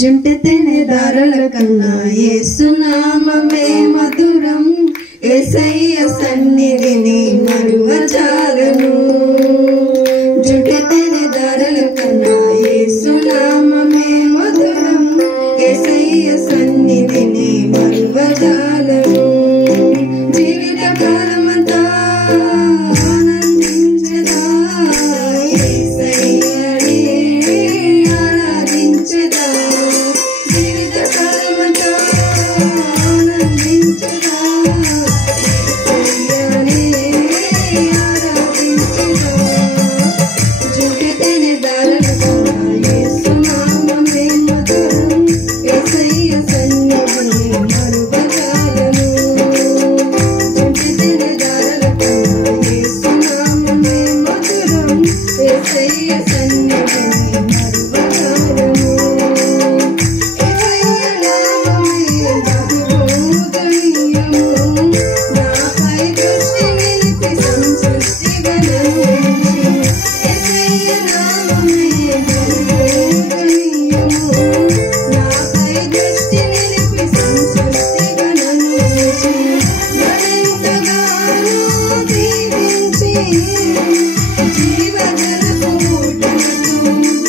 జుంటెతేనే దారుల కన్నా యేసు నామమే మధురం, యేసయ్య సన్నిధిని మరువజాలను. జుంటెతేనే దారుల కన్నా యేసు నామమే మధురం, యేసయ్య సన్నిధిని మరువజాలను. జీవిత కాలమంతా ఆనందించదా యేసయ్యనే ఆరాధించదా. జీవిత కాలమంతా ఆనందించదా యేసయ్యనే ఆరాధించదా. జుంటెతేనే దారుల కన్నా యేసు నామమే మధురం, యేసయ్య సన్నిధిని మరువజాలను. జుంటెతేనే దారుల కన్నా యేసు నామమే మధురం, యేసయ్య సన్నిధిని మరువజాలను. యేసయ్య నామమే బహుబోధనీయము, నాపై దృష్టి నిలిపి సంసృష్టిగలను. యేసయ్య నామమే బహుబోధనీయము, నాపై దృష్టి నిలిపి సంసృష్టిగలను. నన్నెంతగానో దీవించి జీవజలపు ఊటలతో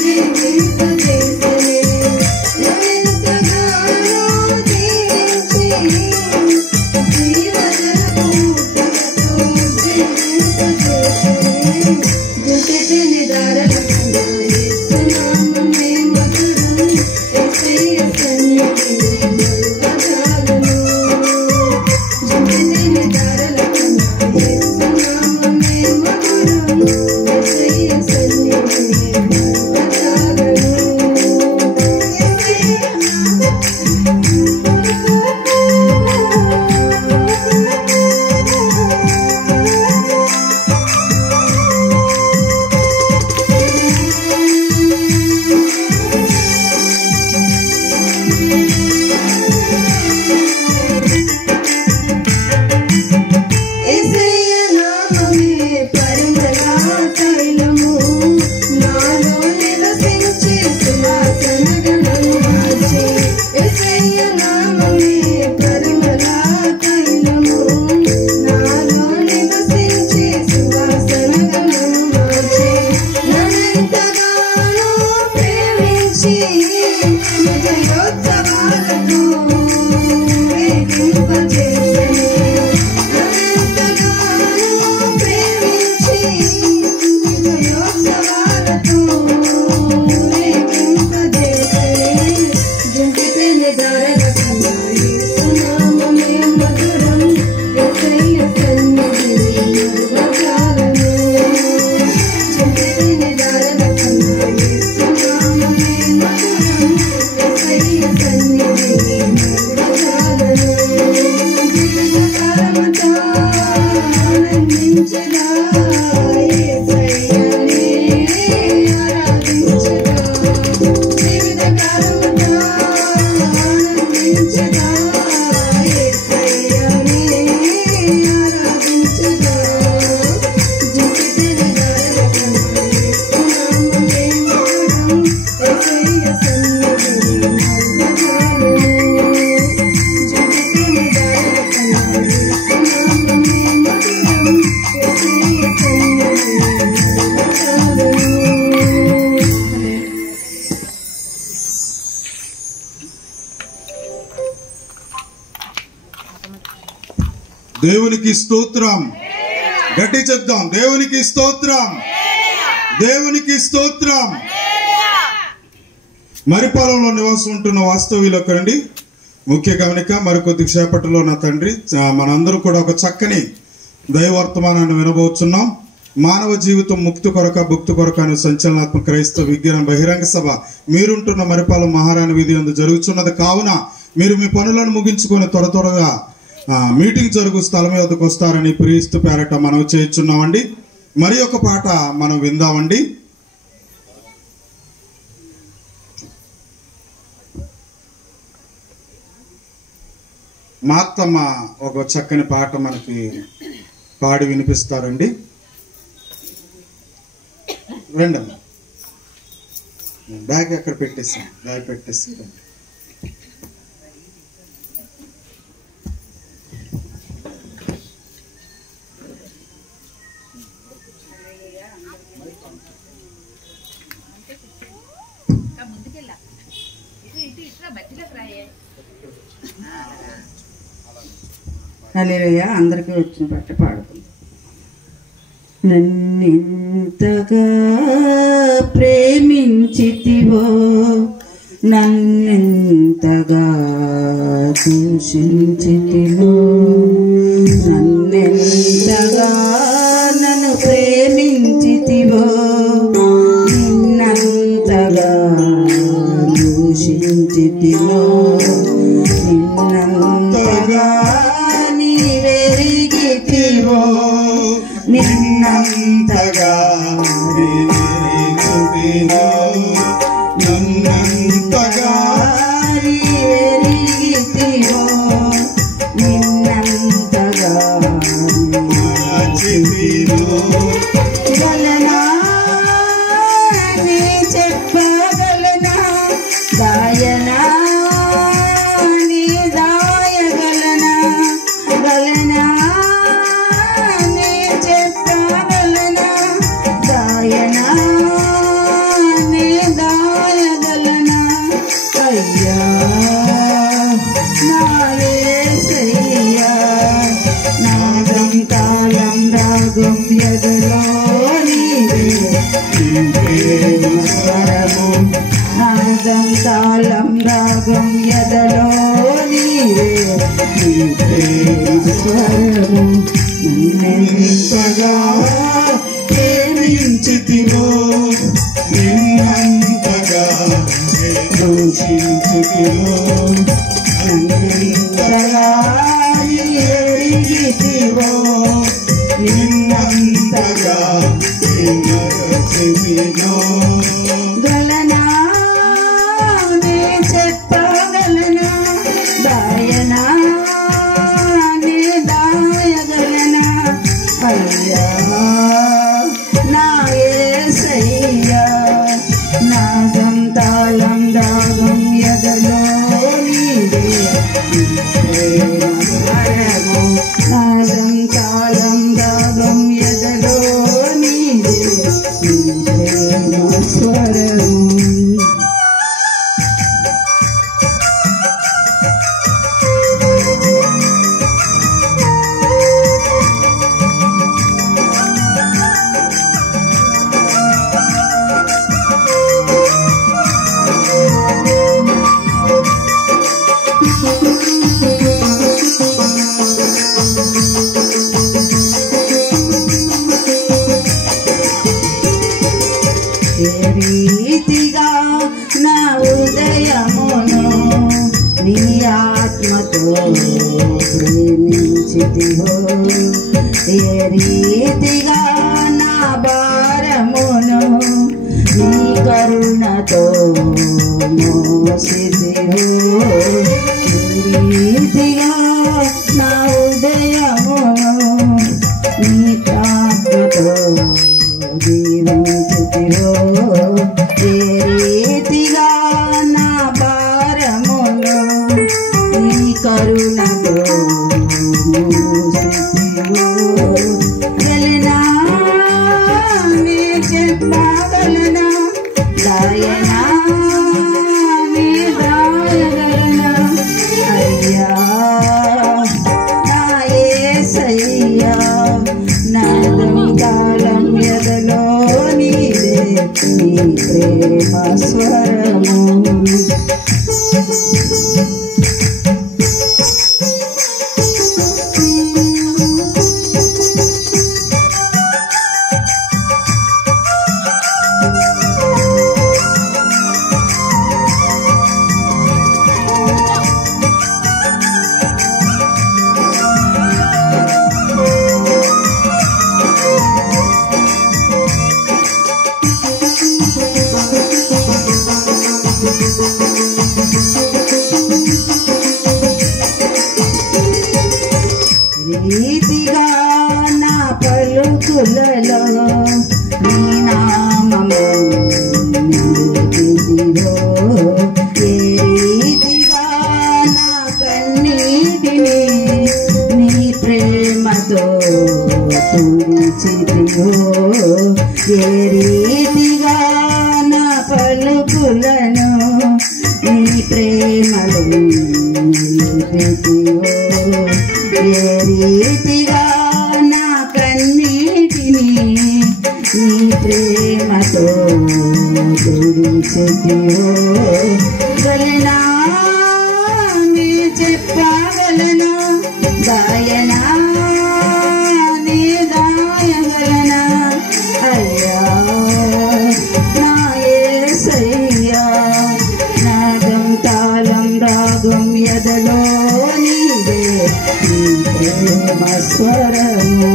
జీవింపజేసెనే. నన్నెంతగానో దీవించి జీవజలపు ఊటలతో జీవింపజేసెనే. జుంటెతేనే దారుల కన్నా యేసు నామమే మధురం, యేసయ్య సన్నిధిని మరువజాలను. జుంటెతేనే దారుల కన్నా యేసు నామమే మధురం, యేసయ్య సన్నిధిని మరువజాలను. యేసయ్య నామమే పరిమళ తైలము, నాలో నివసించే సువాసన గణము మార్చే. యేసయ్య నామమే పరిమళ తైలము, నాలో నివసించే సువాసన గణము మార్చే. నన్నెంతగానో ప్రేమించి విజయోత్సవాలతో వేగింపజేసెనే. నన్నెంతగానో ప్రేమించి విజయోత్సవాలతో వేగింపజేసెనే. జుంటెతేనే దారుల కన్నా యేసు నామమే మధురం, యేసయ్య సన్నిధిని మరువజాలను. జుంటెతేనే దారుల కన్నా యేసు నామమే మధురం, యేసయ్య సన్నిధిని మరువజాలను. జీవిత కాలమంతా ఆనందించదా యేసయ్యనే ఆరాధించదా. జీవిత కాలమంతా ఆనందించదా యేసయ్యనే ఆరాధించదా. జుంటెతేనే దారుల కన్నా యేసు నామమే మధురం, యేసయ్య సన్నిధిని మరువజాలను. జుంటెతేనే దారుల కన్నా యేసు నామమే మధురం, యేసయ్య సన్నిధిని మరువజాలను. దేవునికి స్తోత్రం. గట్టి చెప్దాం, దేవునికి స్తోత్రం, దేవునికి స్తోత్రం. మరిపాలెంలో నివాసం ఉంటున్న వాస్తవ్యులకండి ముఖ్య గమనిక, మరికొద్ది సేపటిలో నా తండ్రి మనందరూ కూడా ఒక చక్కని దైవర్తమానాన్ని వినబోతున్నాం. మానవ జీవితం ముక్తి కొరక భుక్తి కొరక అనే సంచలనాత్మక క్రైస్తవ విజ్ఞాన బహిరంగ సభ మీరుంటున్న మరిపాలెం మహారాణి వీధి యందు జరుగుతున్నది. కావున మీరు మీ పనులను ముగించుకొని త్వరగా మీటింగ్ జరుగు స్థలం వద్దకు వస్తారని క్రీస్తు పేరట మనం చేయించున్నామండి. మరి ఒక పాట మనం విందామండి. మా అత్తమ్మ ఒక చక్కని పాట మనకి పాడి వినిపిస్తారండి. రండమ్మా. బ్యాగ్ అక్కడ పెట్టేసాం, బ్యాగ్ పెట్టేసి హల్లెలూయా. అందరికీ వచ్చిన పాట పాడుతుంది. నన్నెంతగా ప్రేమించితివో, నన్నెంతగా దూషించితివో, నన్నెంతగా నన్ను ప్రేమించితివో, నిన్నంతగా దూషించితివో, నిన్నంతగా నీవెరిగితివో, నిన్నంతగా నన్నంతగా నీవెరిగితివో, నిన్నంతగా గలనా నీ చెప్పగలనా, దాయనా నీ దాయగలనా, గలనా నీ చెప్పగలనా, దాయనా నీ దాయగలనా. అయ్యా నా యేసయ్యా, నాదం తాళం రాగం ఎదలో నీవే, స్వరము నాదం తాళం రాగం ఎదలో నీవే, స్వరము నన్నెంతగా ప్రేమించితివో, నిన్నంతగా దూషించితివో, నన్నెంతగా ఎరిగితివో, నిన్నంతగా నరచితినో. గలనా నీ చెప్పగలనా, దాయనా నీ దాయగలనా. అయ్యా నా యేసయ్యా, నాదం తాళం రాగం ఎదలో నీవే, స్వరము నాదం తాళం రాగం ఎదలో నీవే, స్వరము. ఏ రీతిగా నా ఉదయమును నీ ఆత్మతో ప్రేమించితివో, ఏ రీతిగా నా భారమును నీ కరుణతో మోసితివో, ఏ రీతిగా నా ఉదయమును నీ ఆత్మతో దీవించితివో, ఏ రీతిగా నా భారమును నీ కరుణతో మోసితివో, గలనా నీ చెప్పగలనా, దాయనా నీ దాయగలనా. అయ్యా నా యేసయ్యా, నాదం తాళం ఎదలో నీవే, నీ ప్రేమ స్వరము. రీతిగా నా పలుకులలో నీ నామము నిలిపితివో, ఏ రీతిగా నా కన్నీటిని నీ ప్రేమతో తుడిచితివో, ఏ రీతిగా నా పలుకులను నీ ప్రేమలో నిలిపితివో, ఏ రీతిగా నా కన్నీటిని నీ ప్రేమతో తుడిచితివో, గలనా నీ చెప్పగలనా దాయనా నీ దాయగలనా అయ్యా నా యేసయ్యా, నాదం తాళం రాగం ఎదలో నీదే నీ ప్రేమ స్వరము.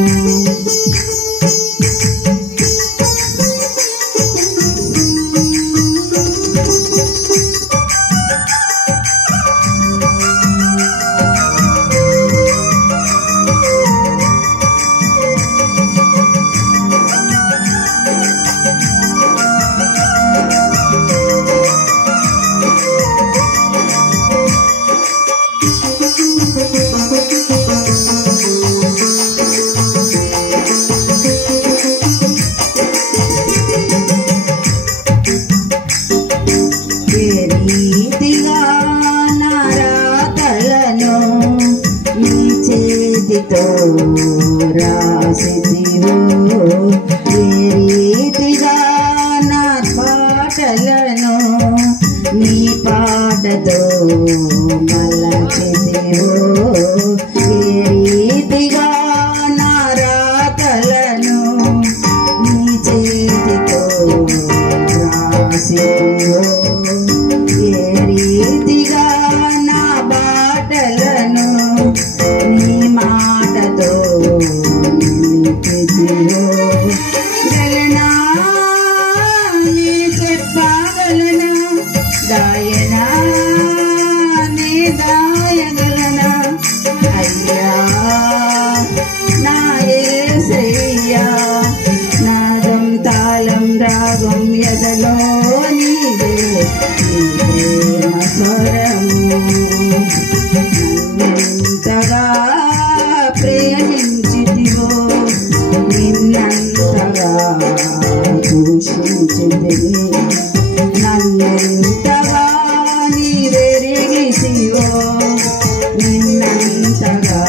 రాసితివో, ఏ రీతిగా నా పాటలను నీ పాటతో మలచితివో, ఏ రీతిగా నా రాతలను నీ చేతితో రాసితివో, ఏ రీతిగా నా బాటలను నీ మాటతో నిలిపితివో, గలనా నీ చెప్పగలనా దాయనా నీ దాయగలనా అయ్యా నా యేసయ్యా, నాదం తాళం రాగం ఎదలో నీదే నీ ప్రేమ స్వరము. నిన్నంతగా ప్రేమించితివో, నిన్నంతగా దూషించితివి, నన్నెంతగా నీవెరిగితివో, నిన్నంతగా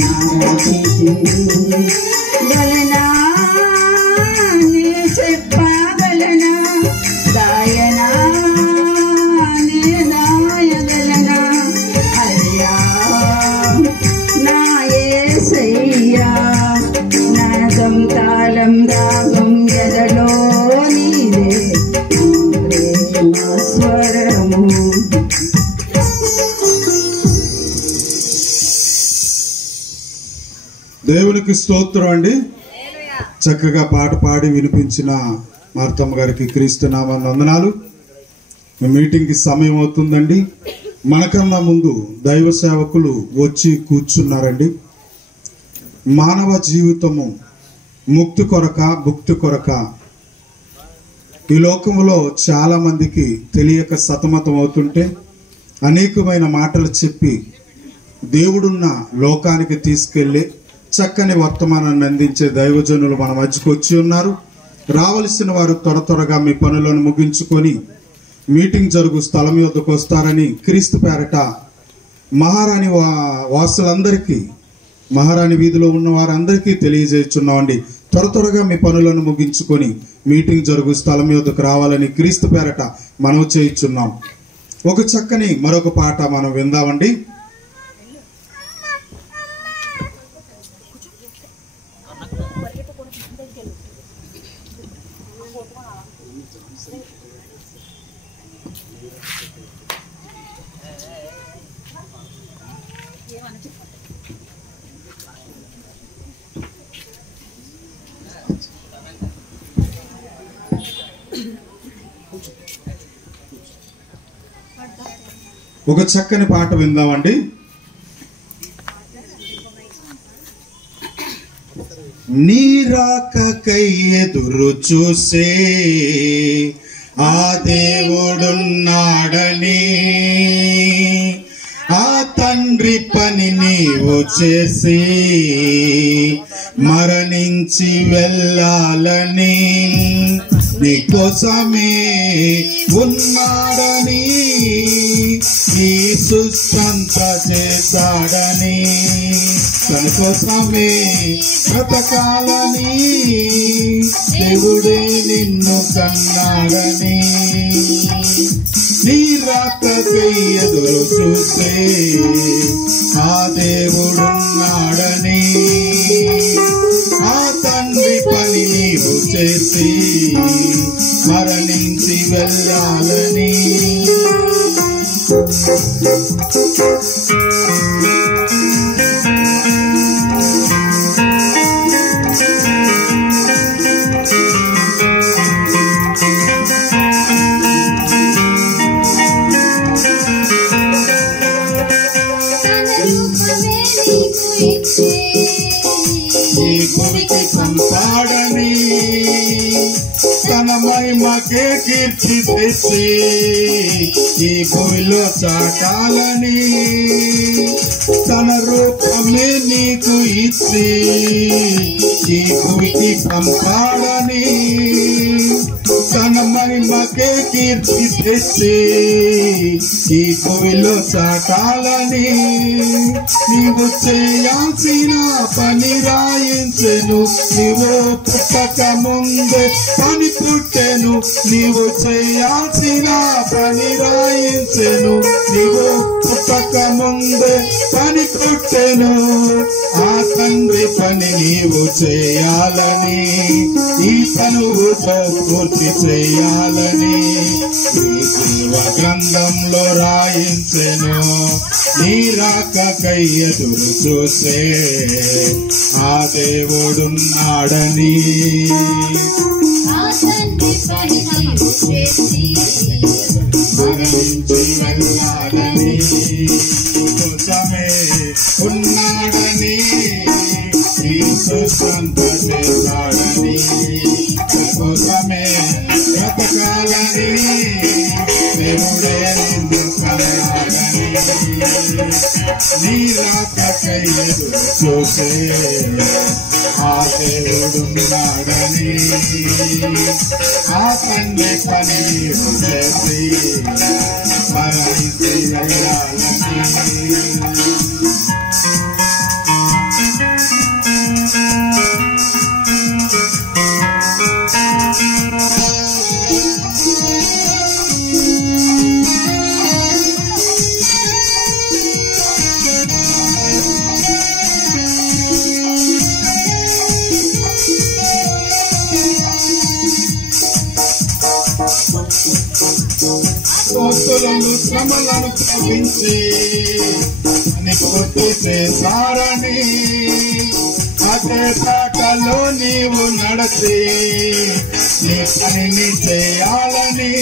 మరచితివి, గలనా నీ చెప్పగలనా దాయనా నీ దాయగలనా అయ్యా నా యేసయ్యా, నాదం తాళం రాగం ఎదలో నీదే నీ ప్రేమ స్వరము. దేవునికి స్తోత్రం అండి. చక్కగా పాట పాడి వినిపించిన మార్తమ్మ గారికి క్రీస్తు నామమున వందనాలు. మీ మీటింగ్కి సమయం అవుతుందండి. మనకన్నా ముందు దైవ సేవకులు వచ్చి కూర్చున్నారండి. మానవ జీవితము ముక్తి కొరక భుక్తి కొరక ఈ లోకములో చాలా మందికి తెలియక సతమతం అవుతుంటే అనేకమైన మాటలు చెప్పి దేవుడున్న లోకానికి తీసుకెళ్లి చక్కని వర్తమానాన్ని అందించే దైవజనులు మన మధ్యకు వచ్చి ఉన్నారు. రావలసిన వారు త్వరగా మీ పనులను ముగించుకొని మీటింగ్ జరుగు స్థలం యొద్దకు వస్తారని క్రీస్తు పేరట మహారాణి వాసులందరికీ, మహారాణి వీధిలో ఉన్న వారందరికీ తెలియజేస్తున్నామండి. త్వరగా మీ పనులను ముగించుకొని మీటింగ్ జరుగు స్థలం యొద్దకు రావాలని క్రీస్తు పేరట మనవి చేయుచున్నాం. ఒక చక్కని మరొక పాట మనం విందామండి. ఒక చక్కని పాట విందామండి. నీ రాకకై ఎదురు చూసే ఆ దేవుడున్నాడని, ఆ తండ్రి పని నీవు చేసి మరణించి వెళ్ళాలని, నీ కోసమే ఉన్నాడని, ఈ సృష్టింత చేశాడని, తన కోసమే బ్రతకాలని దేవుడే నిన్ను కన్నాడని, నీ రాకకై ఎదురు చూస్తే ఆ దేవుడున్నాడని, ఆ తండ్రి పని నీవు చేసి మరణించి వెళ్ళాలని. ఈ భూమికి పంపాడని, తన మహిమకే కీర్తి తెచ్చి ఈ భూమిలో చాటాలని, తన రూపమే నీకు ఇచ్చి ఈ భూమికి పంపాడని, తన మహిమకే కీర్తి తెచ్చి ఈ భూమిలో చాటాలని, నీవు చేయాల్సిన పని రాయించెను, నీవు పుట్టక ముందే పని పుట్టెను, నీవు చేయాల్సిన పని రాయించెను, నీవు పుట్టక ముందే పని పుట్టెను, ఆ తండ్రి పని నీవు చేయాలని, ఈ తనువుతో పూర్తి చేయాలని ఈ జీవ గ్రంథంలో రాయించెను, నీ రాకకై ఎదురు చూసే ఆ దేవుడున్నాడని, మరణించి వెళ్ళాలని, కోసమే ఉన్నాడని, ఈ సృష్టింత చేశాడని, కోసమే బ్రతకాలని దేవుడే నిన్ను కన్నాడని, నీ రాకకై ఎదురు చూసే ఆ దేవుడున్నాడని, ఆ తండ్రి పని నీవు చేసి మరణించి వెళ్ళాలని. అపోస్తలులు శ్రమలను తప్పించి అని పూర్తి చేశారని, అదే బాటలో నీవు నడచి నీ పనిని చేయాలని,